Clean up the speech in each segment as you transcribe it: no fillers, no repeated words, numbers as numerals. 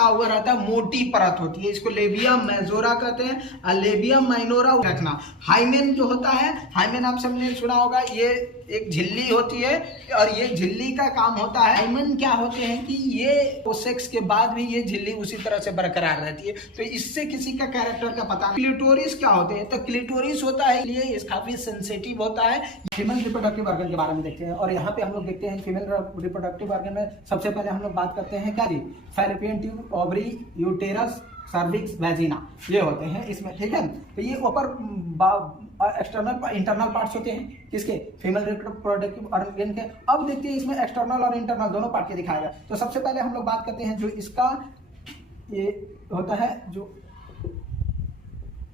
ढका हुआ रहता है, मोटी परत होती है, इसको लेबिया मेजोरा कहते हैं और लेबिया माइनोरा रखना। हाइमेन जो होता है, हाइमेन आप सबने सुना होगा, ये एक झिल्ली होती है और ये झिल्ली का काम होता है। हाइमेन क्या होते हैं कि ये सेक्स के बाद भी ये झिल्ली उसी तरह से बरकरार रहती है, तो इससे किसी का कैरेक्टर का पता नहीं। क्लिटोरिस क्या होते हैं, तो क्लिटोरिस होता है ये काफी सेंसिटिव होता है। फीमेल रिप्रोडक्टिव ऑर्गन के बारे में देखते हैं, और यहाँ पे हम लोग देखते हैं फीमेल रिप्रोडक्टिव ऑर्गन में सबसे पहले हम लोग बात करते हैं क्या जी, fallopian tube, ovary, uterus, cervix, vagina, ये होते हैं इसमें, ठीक है। तो ये ऊपर एक्सटर्नल इंटरनल पार्ट्स होते हैं किसके, फीमेल रिप्रोडक्टिव ऑर्गन के। अब देखते हैं इसमें एक्सटर्नल और इंटरनल दोनों पार्ट के दिखाया गया। तो सबसे पहले हम लोग बात करते हैं जो इसका ये होता है, जो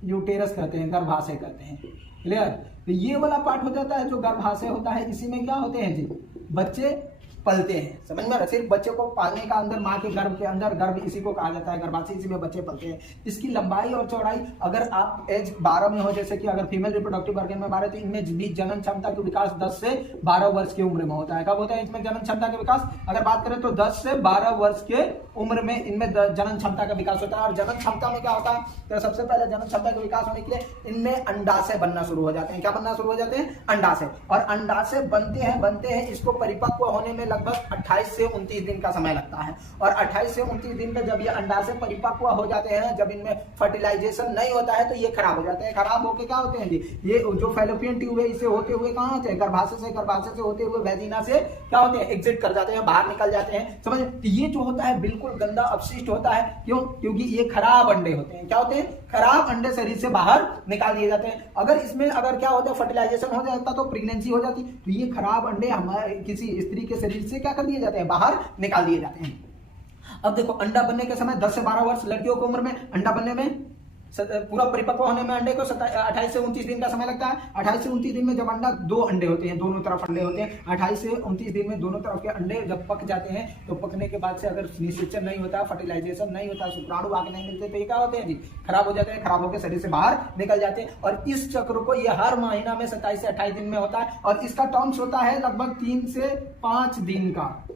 यूटेरस कहते हैं, गर्भाशय कहते हैं, क्लियर। तो ये वाला पार्ट हो जाता है जो गर्भाशय होता है, इसी में क्या होते हैं जी, बच्चे पलते हैं, समझ में आ रहा। सिर्फ बच्चे को पालने का अंदर माँ के गर्भ के अंदर, गर्भ इसी को कहा जाता है गर्भाशय, इसी में बच्चे पलते हैं। इसकी लंबाई और चौड़ाई, अगर आप एज 12 में हो, जैसे कि अगर फीमेल रिप्रोडक्टिव ऑर्गन में 12, तो इनमें भी जनन क्षमता का विकास 10 से 12 वर्ष की उम्र में होता है। कब होता है इसमें जनन क्षमता का विकास, अगर बात करें तो 10 से 12 वर्ष के उम्र में इनमें जनन क्षमता का विकास होता है। और जनन क्षमता में क्या होता है, तो सबसे पहले जनन क्षमता का विकास होने के लिए इनमें अंडाशय बनना शुरू हो जाते हैं। क्या बनना शुरू हो जाते हैं, अंडाशय। और अंडाशय बनते हैं इसको परिपक्व होने में लगभग 28 से 29 दिन का समय लगता है। और 28 से 29 दिन में जब ये अंडाशय परिपक्व हो जाते हैं, जब इनमें फर्टिलाइजेशन नहीं होता है, तो ये खराब हो जाते हैं। खराब होके क्या होते हैं जी, ये जो फैलोपियन ट्यूब है इसे होते हुए कहाँ होते हैं, गर्भाशय से होते हुए वेजिना से क्या होते हैं, एग्जिट कर जाते हैं, बाहर निकल जाते हैं, समझ। तो ये जो होता है बिल्कुल गंदा अपशिष्ट होता है। क्यों, क्योंकि ये खराब अंडे होते हैं। क्या होते हैं, खराब अंडे शरीर से बाहर निकाल दिए जाते हैं। अगर इसमें अगर क्या होता है, फर्टिलाइजेशन हो जाता तो प्रेगनेंसी हो जाती। तो ये खराब अंडे हमारे किसी स्त्री के शरीर से क्या कर दिए जाते हैं, बाहर निकाल दिए जाते हैं। अब देखो, अंडा बनने के समय 10 से 12 वर्ष लड़कियों की उम्र में, अंडा बनने में पूरा परिपक्व होने में अंडे को 28 से 29 दिन का समय लगता है। 28 से 29 दिन में जब अंडा, 2 अंडे होते हैं, दोनों तरफ अंडे होते हैं। 28 से 29 दिन में दोनों तरफ के अंडे जब पक जाते हैं, तो पकने के बाद से अगर निषेचन नहीं होता, फर्टिलाइजेशन नहीं होता, शुक्राणु आगे नहीं मिलते, तो ये क्या होते हैं जी, खराब हो जाते हैं। खराब होकर शरीर से बाहर निकल जाते हैं। और इस चक्र को ये हर महीना में 27 से 28 दिन में होता है। और इसका टर्म्स होता है लगभग 3 से 5 दिन का।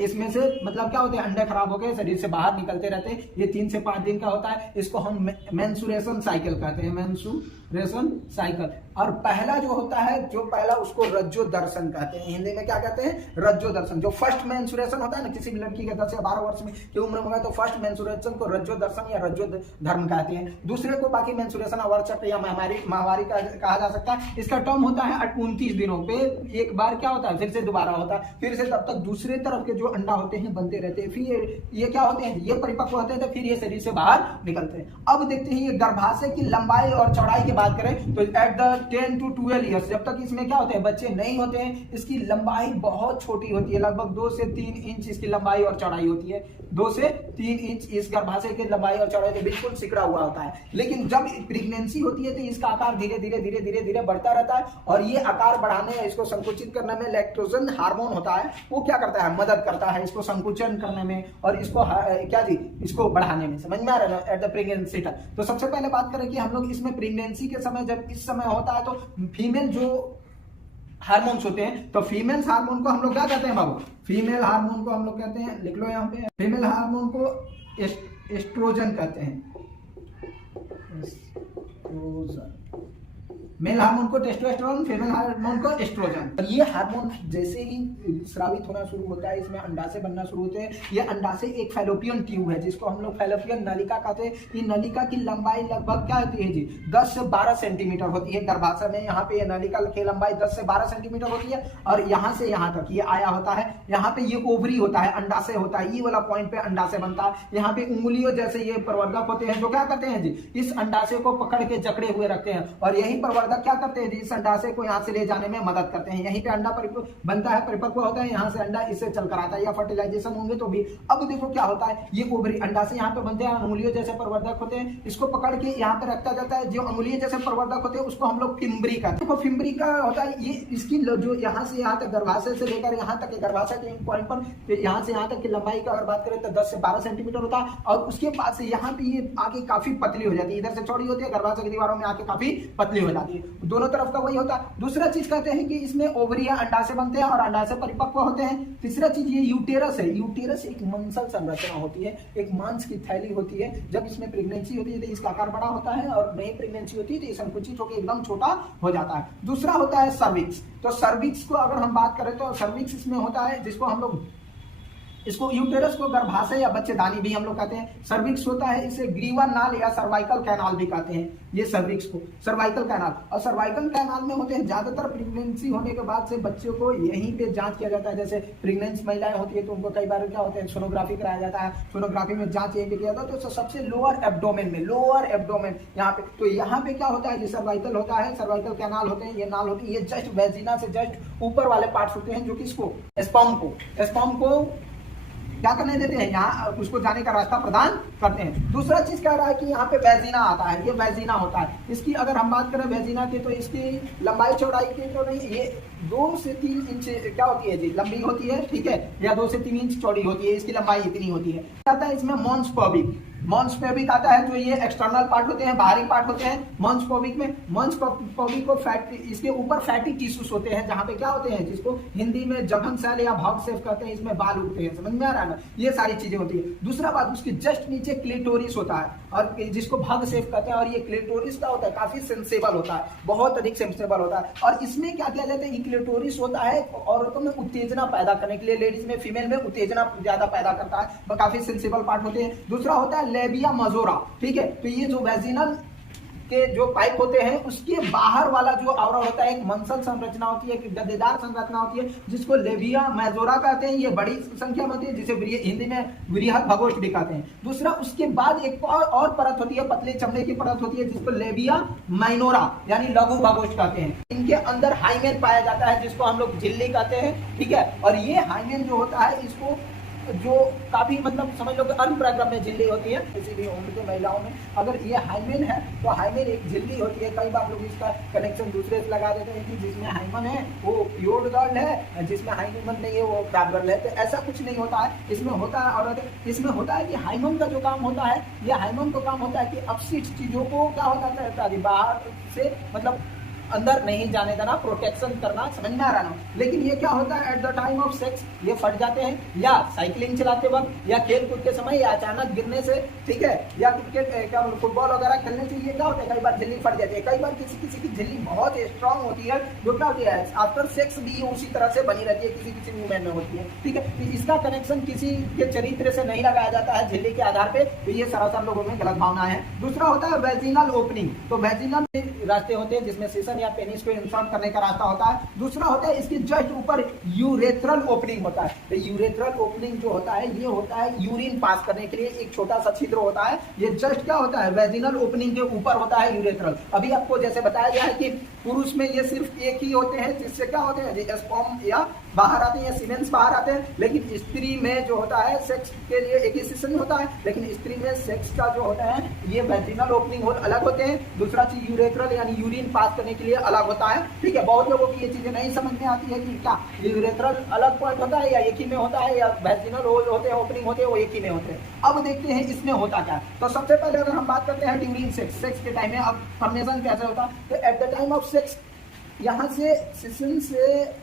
इसमें से मतलब क्या होते हैं, अंडे खराब होकर शरीर से बाहर निकलते रहते हैं। ये 3 से 5 दिन का होता है। इसको हम मेंसुरेशन साइकिल कहते हैं, मेंसुरेशन साइकिल। और पहला जो होता है, जो पहला, उसको रज्जो दर्शन कहते हैं। हिंदी में क्या कहते हैं, रज्जो दर्शन। जो फर्स्ट मेंसुरेशन होता है ना, किसी भी लड़की के 10 या 12 वर्ष में की उम्र में, तो फर्स्ट मेंसुरेशन को रज्जो दर्शन या रज्जो धर्म कहते हैं। दूसरे को बाकी मेंसुरेशन आवर्त चक्र या माहवारी कहा जा सकता है। इसका टर्म होता है 29 दिनों पे एक बार क्या होता है, फिर से दोबारा होता है, फिर से तब तक दूसरे तरफ के जो अंडा होते हैं बनते रहते हैं। फिर ये क्या होते हैं, ये परिपक्व होते हैं, तो फिर ये शरीर से बाहर निकलते हैं। अब देखते हैं ये गर्भाशय की लंबाई और चौड़ाई की बात करें तो एट द 10 to 12 ईयर्स, जब तक इसमें क्या होते हैं, बच्चे नहीं होते हैं, इसकी लंबाई बहुत छोटी होती है। लगभग 2 से 3 इंच इसकी लंबाई और चौड़ाई होती है। 2 से 3 इंच इस गर्भाशय की लंबाई और चौड़ाई तो बिल्कुल सिकुड़ा हुआ होता है। लेकिन जब प्रेगनेंसी होती है तो इसका आकार धीरे धीरे बढ़ता रहता है। और ये आकार बढ़ाने या इसको संकुचित करने में लैक्टोजन हार्मोन होता है, वो क्या करता है, मदद करता है इसको संकुचन करने में और इसको क्या जी, इसको बढ़ाने में। समझ में आ रहा है, एट द प्रेगनेंसी टाइम। तो सबसे पहले बात करें कि हम लोग इसमें प्रेगनेंसी के समय, जब इस समय होता है, तो फीमेल जो हार्मोन्स होते हैं, तो फीमेल हार्मोन को हम लोग क्या कहते हैं बाबू, फीमेल हार्मोन को हम लोग कहते हैं, लिख लो यहाँ पे, फीमेल हार्मोन को एस्ट्रोजन कहते हैं। मेल हार्मोन को टेस्टोस्टेरोन, फीमेल हार्मोन को एस्ट्रोजन। और ये हार्मोन जैसे ही स्रावित होना शुरू होता है, इसमें अंडाशय बनना शुरू होते हैं। ये अंडाशय एक फैलोपियन ट्यूब है, जिसको हम लोग फैलोपियन नलिका कहते हैं। ये नलिका की लंबाई लगभग क्या होती है जी, 10 से 12 सेंटीमीटर होती है। गर्भाशय में यहाँ पे ये नलिका की लंबाई 10 से 12 सेंटीमीटर होती है। और यहाँ से यहाँ तक ये आया होता है। यहाँ पे ये ओवरी होता है, अंडाशय होता है, ये वाला पॉइंट पे अंडाशय बनता है। यहाँ पे उंगलियों जैसे ये प्रवर्धक होते हैं, जो क्या करते हैं जी, इस अंडाशय को पकड़ के जकड़े हुए रखते हैं। और यही प्रवर्धक क्या करते हैं, इस अंडाशय को यहाँ से ले जाने में मदद करते हैं। यहीं पे अंडा बनता है, परिपक्व होता है, यहाँ से अंडा इससे चलकर आता है, या फर्टिलाइजेशन होंगे तो भी। अब देखो क्या होता है, ये ओवरी अंडाशय यहाँ पे बनते हैं, अंगुलियों जैसे प्रवर्धक होते हैं, इसको पकड़ के यहाँ पे रखा जाता है। जो अंगुलियों जैसे प्रवर्धक होते हैं उसको हम लोग फिम्बरी कहते हैं। देखो फिम्बरी का होता है, ये इसकी जो यहाँ से यहाँ तक, गर्भाशय से लेकर यहाँ तक, गर्भाशय के पॉइंट पर यहाँ से यहाँ तक की लंबाई का अगर बात करें तो 10 से 12 सेंटीमीटर होता है। और उसके बाद से यहाँ पे ये आगे काफी पतली हो जाती है, इधर से चौड़ी होती है, गर्भाशय की दीवारों में आके काफी पतली हो जाती है। है, दोनों तरफ का वही होता है। दूसरा चीज कहते हैं कि इसमें ओवरिया अंडा से बनते हैं और अंडा से परिपक्व होते हैं। तीसरा चीज ये यूटेरस है। यूटेरस एक मंसल संरचना होती है, एक मांस की थैली होती है। जब इसमें प्रेगनेंसी होती है तो इसका आकार बड़ा होता है और नई प्रेगनेंसी होती है तो ये संकुचित होकर एकदम छोटा हो जाता है। दूसरा होता है सर्विक्स। तो सर्विक्स को अगर हम बात करें तो सर्विक्स इसमें होता है, जिसको हम लोग इसको यूटेरस को गर्भाशय या बच्चेदानी भी हम लोग कहते हैं। सर्विक्स होता है, इसे ग्रीवा नाल या सर्वाइकल कैनाल भी कहते हैं। ये सर्विक्स को सर्वाइकल कैनाल, और सर्वाइकल कैनाल में होते हैं ज्यादातर प्रेगनेंसी होने के बाद से बच्चों को यहीं पे जांच किया जाता है। जैसे प्रेगनेंट महिलाएं होती है तो उनको कई बार क्या होता है, सोनोग्राफी कराया जाता है। सोनोग्राफी में जांच यहीं पे किया जाता है। तो सबसे लोअर एब्डोमेन में, लोअर एब्डोमेन यहाँ पे, तो यहाँ पे क्या होता है, ये सर्वाइकल होता है, सर्वाइकल कैनाल होते हैं, ये नाल होती है। ये जस्ट वेजिना से जस्ट ऊपर वाले पार्ट्स होते हैं जो कि इसको स्पर्म को क्या करने देते हैं, यहाँ उसको जाने का रास्ता प्रदान करते हैं। दूसरा चीज कह रहा है कि यहाँ पे वेजिना आता है, ये वेजिना होता है। इसकी अगर हम बात करें वेजिना की तो इसकी लंबाई चौड़ाई की तो नहीं, ये 2 से 3 इंच क्या होती है जी, लंबी होती है, ठीक है, या 2 से 3 इंच चौड़ी होती है, इसकी लंबाई इतनी होती है। आता है इसमें मॉन्स पेबिक आता है, जो ये एक्सटर्नल पार्ट होते हैं, बाहरी पार्ट होते हैं। मॉन्स पेबिक को फैट, इसके ऊपर फैटी टिश्यूज होते हैं, जहाँ पे क्या होते हैं, जिसको हिंदी में जघन सेल या भाग सेल कहते हैं। इसमें बाल उगते हैं, समझ में आ रहा है ना, ये सारी चीजें होती है। दूसरा बात, उसके जस्ट नीचे क्लिटोरिस होता है, और जिसको भाग सेल कहते हैं। और ये क्लिटोरिस क्या होता है, काफी सेंसेबल होता है, बहुत अधिक सेंसेबल होता है। और इसमें क्या किया जाता है, क्लिटोरिस होता है औरतों में उत्तेजना पैदा करने के लिए, लेडीज में, फीमेल में उत्तेजना ज्यादा पैदा करता है, काफी सेंसेबल पार्ट होते हैं। दूसरा होता है लेबिया मजोरा, ठीक है। तो ये जो वेजिनल के जो पाइप होते हैं उसके बाहर वाला जो आवरण होता है, एक मंसल संरचना होती है, एक गद्देदार संरचना होती है, जिसको लेबिया मेजोरा कहते हैं। ये बड़ी संख्या में होती है, जिसे हिंदी में वृहद भगोष्ठ भी कहते हैं। दूसरा, उसके बाद एक और परत होती है, पतले चमड़े की परत होती है, जिसको लेबिया माइनोरा यानी लघु भगोष्ठ कहते हैं। इनके अंदर हाइमेन पाया जाता है, जिसको हम लोग झिल्ली कहते हैं, ठीक है। और ये हाइमेन जो होता है, इसको जो काफी मतलब समझ लो कि अनप्रगम में झिल्ली होती है, किसी भी उम्र के महिलाओं में अगर ये हाइमेन है तो हाइमेन एक झिल्ली होती है। कई बार लोग इसका कनेक्शन दूसरे से लगा देते हैं कि जिसमें हाइमन है वो प्योर गर्ल है, जिसमें हाइमन नहीं है वो प्राग गर्ल है। तो ऐसा कुछ नहीं होता है, इसमें होता है। और इसमें होता है कि हाइमन का जो काम होता है, ये हाइमन का काम होता है कि अपशिष्ट चीजों को क्या होता है, बाहर से मतलब अंदर नहीं जाने देना, प्रोटेक्शन करना, समझ में आ रहा ना। लेकिन ये क्या होता है, at the time of sex ये फट जाते हैं, या साइकिलिंग चलाते वक्त, या खेल कूद के समय, या अचानक गिरने से, ठीक है, या क्रिकेट क्या फुटबॉल वगैरह खेलने से ये क्या होता है, कई बार झिल्ली फट जाती है। कई बार किसी की झिल्ली बहुत स्ट्रांग होती है, जो क्या होती है आफ्टर सेक्स भी उसी तरह से बनी रहती है, किसी वूमेन में होती है, ठीक है। तो इसका कनेक्शन किसी के चरित्र से नहीं लगाया जाता है झिल्ली के आधार पे, तो ये सरासर लोगों में गलत भावना है। दूसरा होता है वेजिनल ओपनिंग। तो वेजिनल रास्ते होते हैं जिसमें सेशन या पेनिस को इंसर्ट करने का रास्ता होता है। दूसरा होता है इसके जस्ट ऊपर यूरेथ्रल ओपनिंग होता है। तो यूरेथ्रल ओपनिंग जो होता है, ये होता है यूरिन पास करने के लिए एक छोटा सा छिद्र होता है। ये जस्ट क्या होता है, वेजिनल ओपनिंग के ऊपर होता है यूरेथ्रल। अभी आपको जैसे बताया गया है कि पुरुष में ये सिर्फ एक ही होते हैं, जिससे क्या होते हैं, स्पर्म या बाहर आते हैं या सीमेंस बाहर आते हैं। लेकिन स्त्री में जो होता है सेक्स के लिए एक ही सेशन होता है, लेकिन स्त्री में सेक्स का जो होता है ये वेजिनल ओपनिंग अलग होते हैं। दूसरा चीज यूरेथ्रल यानी यूरिन पास करने के लिए अलग होता है, ठीक है। बहुत लोगों की ये चीजें नहीं समझ में आती है कि क्या यूरेथ्रल अलग पॉइंट होता है या एक ही में होता है, या वेजिनल होते हैं ओपनिंग होते हैं वो एक ही में होते हैं। अब देखते हैं इसमें होता क्या। तो सबसे पहले अगर हम बात करते हैं ड्यूरिंग सेक्स के टाइम में, अब फॉर्मेशन कैसे होता है, तो at the time of sex यहाँ से सिस्टम से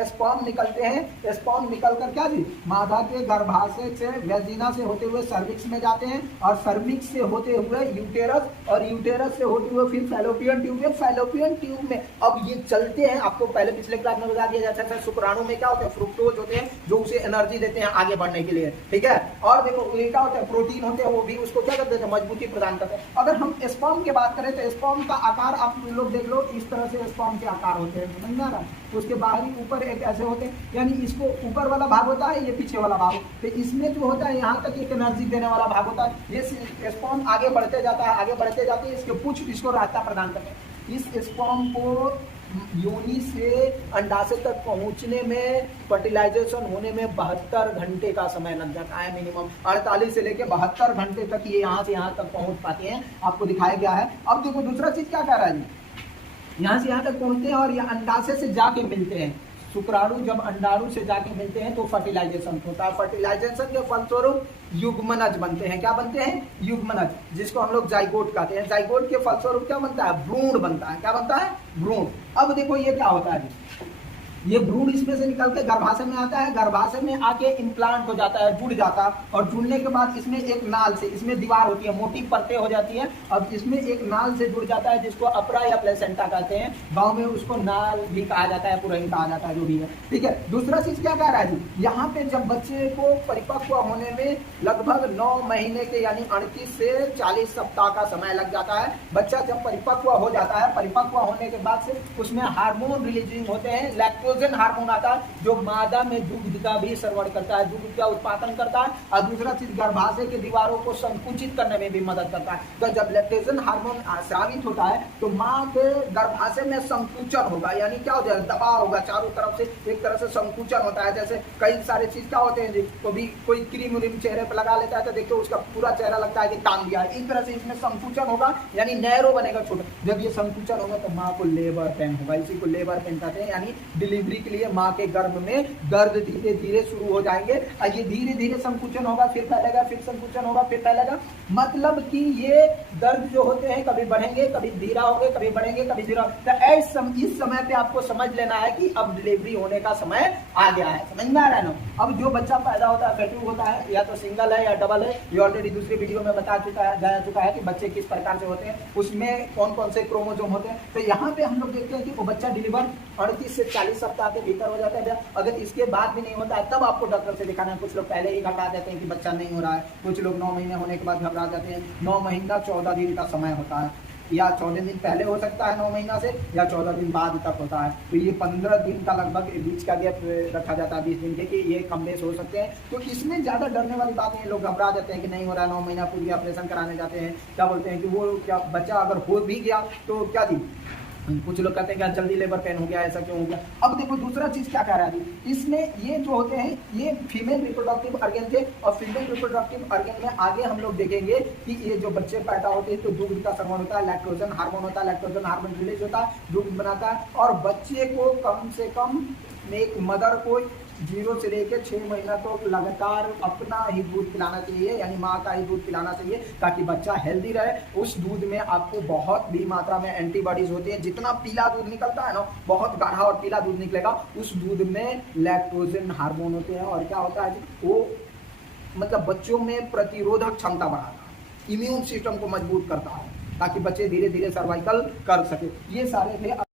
स्पर्म निकलते हैं। स्पर्म निकलकर क्या जी, मादा के गर्भाशय से वेजिना से होते हुए सर्विक्स में जाते हैं, और सर्विक्स से होते हुए यूटेरस, और यूटेरस से होते हुए फिर फैलोपियन ट्यूब में। फैलोपियन ट्यूब में अब ये चलते हैं, आपको पहले पिछले क्लास में बता दिया जाता है, शुक्राणु में क्या होते हैं, फ्रुक्टोज होते हैं जो उसे एनर्जी देते हैं आगे बढ़ने के लिए, ठीक है। और देखो ये क्या होता है, प्रोटीन होते हैं, वो भी उसको क्या करते हैं, मजबूती प्रदान करते हैं। अगर हम स्पर्म की बात करें तो स्पर्म का आकार आप लोग देख लो, इस तरह से स्पर्म के आकार होते हैं, समझ में आ रहा है। उसके बाहरी ऊपर एक ऐसे होते हैं, यानी इसको ऊपर वाला भाग होता है, ये पीछे वाला भाग। तो इसमें जो होता है यहाँ तक एक एनर्जी देने वाला भाग होता है। ये स्पर्म आगे बढ़ते जाता है, आगे बढ़ते जाते हैं, इसके पूंछ इसको रास्ता प्रदान करते हैं। इस स्पर्म को योनि से अंडाशय तक पहुंचने में, फर्टिलाइजेशन होने में 72 घंटे का समय लग जाता है मिनिमम। 48 से लेके 72 घंटे तक ये यहाँ से यहाँ तक पहुंच पाते हैं, आपको दिखाया गया है। अब देखो दूसरा चीज क्या कह रहा है जी, यहाँ से यहाँ तक पहुंचते हैं और ये अंडाशय से जाके मिलते हैं। शुक्राणु जब अंडाणु से जाके मिलते हैं तो फर्टिलाइजेशन होता है। फर्टिलाइजेशन के फलस्वरूप युग्मनज बनते हैं। क्या बनते हैं? युग्मनज, जिसको हम लोग जाइगोट कहते हैं। जाइगोट के फलस्वरूप क्या बनता है? भ्रूण बनता है। क्या बनता है? भ्रूण। अब देखो ये क्या होता है, ये भ्रूण इसमें से निकल के गर्भाशय में आता है, गर्भाशय में आके इम्प्लांट हो जाता है, जुड़ जाता है, और जुड़ने के बाद इसमें एक नाल से, इसमें दीवार होती है, मोटी परतें हो जाती है, अब इसमें एक नाल से जुड़ जाता है जिसको अपरा या प्लेसेंटा कहते हैं, गांव में उसको नाल भी कहा जाता है, पुरही कहा जाता है, जो भी है। ठीक है। दूसरा चीज क्या कह रहा है जी, यहाँ पे जब बच्चे को परिपक्व होने में लगभग 9 महीने के यानी 38 से 40 सप्ताह का समय लग जाता है। बच्चा जब परिपक्व हो जाता है, परिपक्व होने के बाद से उसमें हार्मोन रिलीजिंग होते हैं, लैक्टोजन हार्मोन आता है जो मादा में दूध का भी श्रवण करता है, दूध का उत्पादन करता है, और दूसरा चीज गर्भाशय की दीवारों को संकुचित करने में भी मदद करता है। तो जब लैक्टोजन हार्मोन स्रावित होता है तो माँ के गर्भाशय में संकुचन होगा, यानी क्या हो जाएगा? दबाव होगा चारों तरफ से, एक तरह से संकुचन होता है। जैसे कई सारे चीज क्या होते हैं जी, तो भी कोई क्रीम व्रीम चेहरे पर लगा लेता है तो देखो उसका पूरा चेहरा लगता है कि टांग दिया है। इस तरह से इसमें संकुचन होगा, यानी नैरो बनेगा, छोटा। जब ये संकुचन होगा तो माँ को लेबर पेन होगा, इसी को लेबर पेन कहते हैं। यानी डिलीवरी के लिए माँ के गर्भ में दर्द धीरे धीरे शुरू हो जाएंगे, और ये धीरे धीरे संकुचन होगा, फिर फैलेगा, फिर संकुचन होगा, फिर फैलेगा। मतलब कि ये दर्द जो होते हैं कभी बढ़ेंगे, कभी धीरा होंगे, कभी बढ़ेंगे, कभी धीरा। तो इस समय पे आपको समझ लेना है कि अब डिलीवरी होने का समय आ गया है। समझ में आ रहा है ना? अब जो बच्चा पैदा होता है फेटू होता है, या तो सिंगल है या डबल है, ये ऑलरेडी दूसरे वीडियो में बता चुका है कि बच्चे किस प्रकार से होते हैं, उसमें कौन कौन से क्रोमोसोम होते हैं। तो यहाँ पे हम लोग देखते हैं कि वो बच्चा डिलीवर 38 से 40 सप्ताह के भीतर हो जाता है। अगर इसके बाद भी नहीं होता है तब आपको डॉक्टर से दिखाना है। कुछ लोग पहले ही घबरा देते हैं कि बच्चा नहीं हो रहा है, कुछ लोग 9 महीने होने के बाद घबरा जाते हैं। 9 महीना 14 दिन का समय होता है, या 14 दिन पहले हो सकता है 9 महीना से, या 14 दिन बाद तक होता है। तो ये 15 दिन का लगभग बीच का गैप रखा जाता है, 20 दिन के, कि ये कम बेस हो सकते हैं। तो इसमें ज़्यादा डरने वाली बात नहीं है। लोग घबरा जाते हैं कि नहीं हो रहा है, 9 महीना पूरी, ऑपरेशन कराने जाते हैं। क्या बोलते हैं कि वो क्या बच्चा अगर हो भी गया तो क्या जी, कुछ लोग कहते हैं कि जल्दी लेबर पेन हो गया, ऐसा क्यों हो गया। अब देखो दूसरा चीज क्या कह रहा है, इसमें ये जो होते हैं ये फीमेल रिप्रोडक्टिव ऑर्गन थे, और फीमेल रिप्रोडक्टिव ऑर्गन में आगे हम लोग देखेंगे कि ये जो बच्चे पैदा होते हैं तो दूध का श्रवण होता है, लैक्टोजन हार्मोन होता है, लैक्टोजन हार्मोन रिलीज होता है, दूध बनाता है, और बच्चे को कम से कम एक मदर को 0 से लेकर 6 महीना तो लगातार अपना ही दूध पिलाना चाहिए, यानी माँ का ही दूध पिलाना चाहिए, ताकि बच्चा हेल्दी रहे। उस दूध में आपको बहुत भी मात्रा में एंटीबॉडीज होती हैं। जितना पीला दूध निकलता है ना, बहुत गाढ़ा और पीला दूध निकलेगा, उस दूध में लैक्टोजन हार्मोन होते हैं, और क्या होता है वो मतलब बच्चों में प्रतिरोधक क्षमता बढ़ाता है, इम्यून सिस्टम को मजबूत करता है, ताकि बच्चे धीरे धीरे सर्वाइकल कर सके। ये सारे थे।